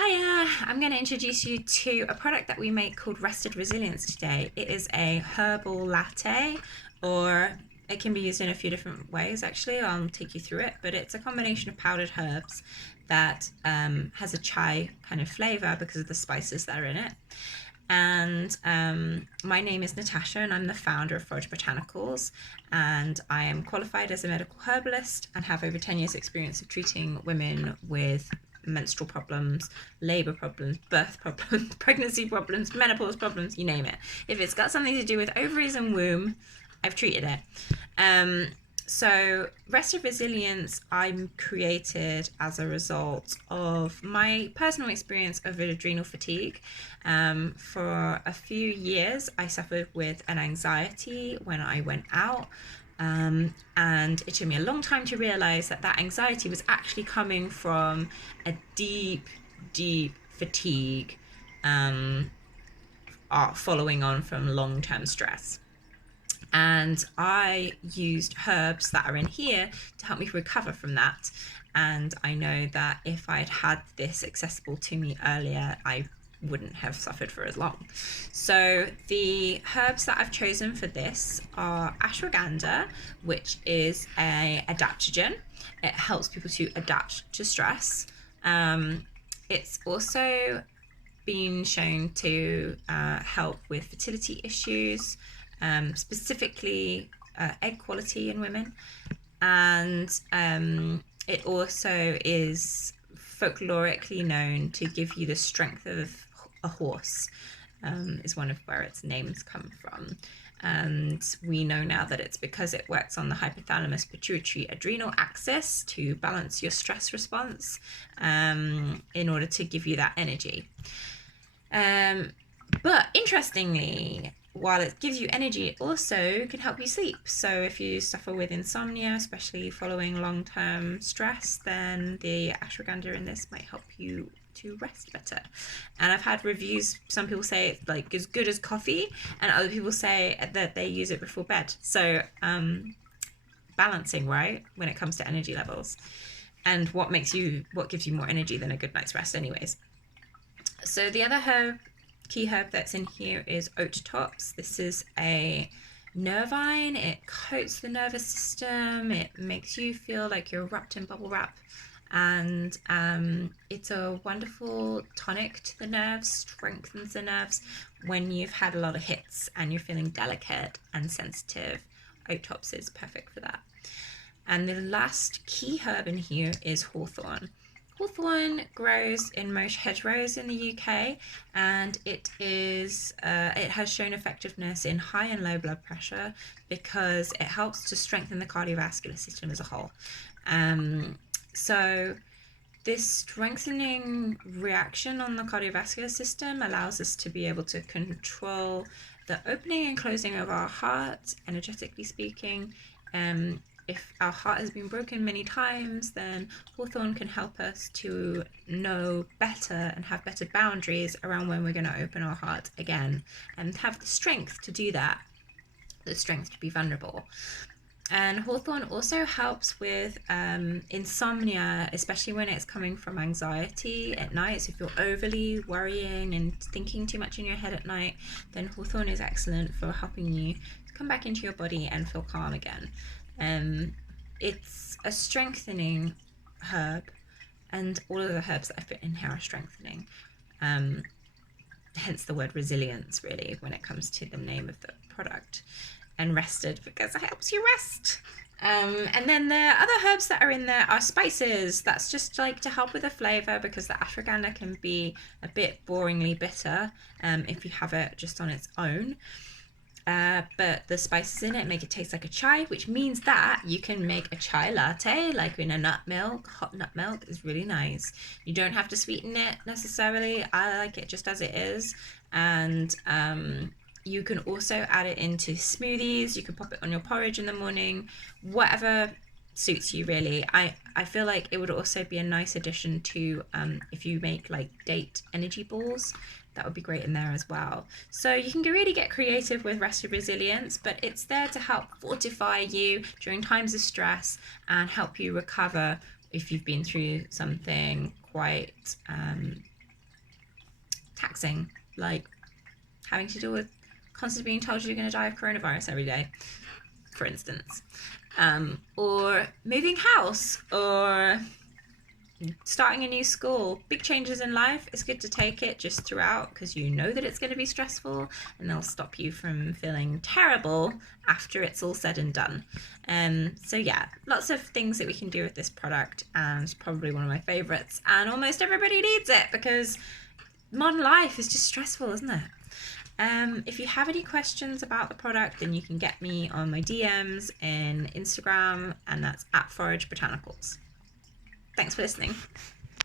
Hiya! I'm going to introduce you to a product that we make called Rested Resilience today. It is a herbal latte, or it can be used in a few different ways actually. I'll take you through it, but it's a combination of powdered herbs that has a chai kind of flavor because of the spices that are in it. And my name is Natasha, and I'm the founder of Forage Botanicals. And I am qualified as a medical herbalist and have over 10 years' experience of treating women with menstrual problems, labor problems, birth problems, pregnancy problems, menopause problems, you name it. If it's got something to do with ovaries and womb, I've treated it. So, Rested Resilience, I'm created as a result of my personal experience of adrenal fatigue. For a few years, I suffered with an anxiety when I went out. And it took me a long time to realize that anxiety was actually coming from a deep, deep fatigue following on from long-term stress. And I used herbs that are in here to help me recover from that. And I know that if I'd had this accessible to me earlier, I wouldn't have suffered for as long. So the herbs that I've chosen for this are ashwagandha, which is a adaptogen. It helps people to adapt to stress. It's also been shown to help with fertility issues, specifically egg quality in women. And it also is folklorically known to give you the strength of a horse, is one of where its names come from. And we know now that it's because it works on the hypothalamus pituitary adrenal axis to balance your stress response in order to give you that energy. But interestingly, while it gives you energy, it also can help you sleep. So if you suffer with insomnia, especially following long-term stress, then the ashwagandha in this might help you to rest better. And I've had reviews, some people say it's like as good as coffee, and other people say that they use it before bed. So balancing, right, when it comes to energy levels. And what gives you more energy than a good night's rest anyways. So the other key herb that's in here is oat tops. This is a nervine. It coats the nervous system. It makes you feel like you're wrapped in bubble wrap. And it's a wonderful tonic to the nerves, strengthens the nerves when you've had a lot of hits and you're feeling delicate and sensitive. Oat tops is perfect for that. And the last key herb in here is hawthorn. Hawthorn grows in most hedgerows in the UK, and it has shown effectiveness in high and low blood pressure because it helps to strengthen the cardiovascular system as a whole. So this strengthening reaction on the cardiovascular system allows us to be able to control the opening and closing of our heart, energetically speaking. If our heart has been broken many times, then hawthorn can help us to know better and have better boundaries around when we're going to open our heart again and have the strength to do that, the strength to be vulnerable. And hawthorn also helps with insomnia, especially when it's coming from anxiety at night. So if you're overly worrying and thinking too much in your head at night, then hawthorn is excellent for helping you to come back into your body and feel calm again. It's a strengthening herb, and all of the herbs that I put in here are strengthening. Hence the word resilience, really, when it comes to the name of the product. And rested because it helps you rest. And then the other herbs that are in there are spices. That's just like to help with the flavor because the ashwagandha can be a bit boringly bitter if you have it just on its own. But the spices in it make it taste like a chai, which means that you can make a chai latte, like in a nut milk. Hot nut milk is really nice. You don't have to sweeten it necessarily. I like it just as it is. And you can also add it into smoothies. You can pop it on your porridge in the morning, whatever suits you really. I feel like it would also be a nice addition to if you make like date energy balls. That would be great in there as well. So you can really get creative with Rested Resilience, but it's there to help fortify you during times of stress and help you recover if you've been through something quite taxing, like having to deal with constantly being told you're going to die of coronavirus every day, for instance, or moving house, or starting a new school. Big changes in life. It's good to take it just throughout, because you know that it's going to be stressful, and they'll stop you from feeling terrible after it's all said and done. So yeah, lots of things that we can do with this product, and it's probably one of my favorites, and almost everybody needs it because modern life is just stressful, isn't it? If you have any questions about the product, then you can get me on my DMs in Instagram, and that's @ForageBotanicals. Thanks for listening.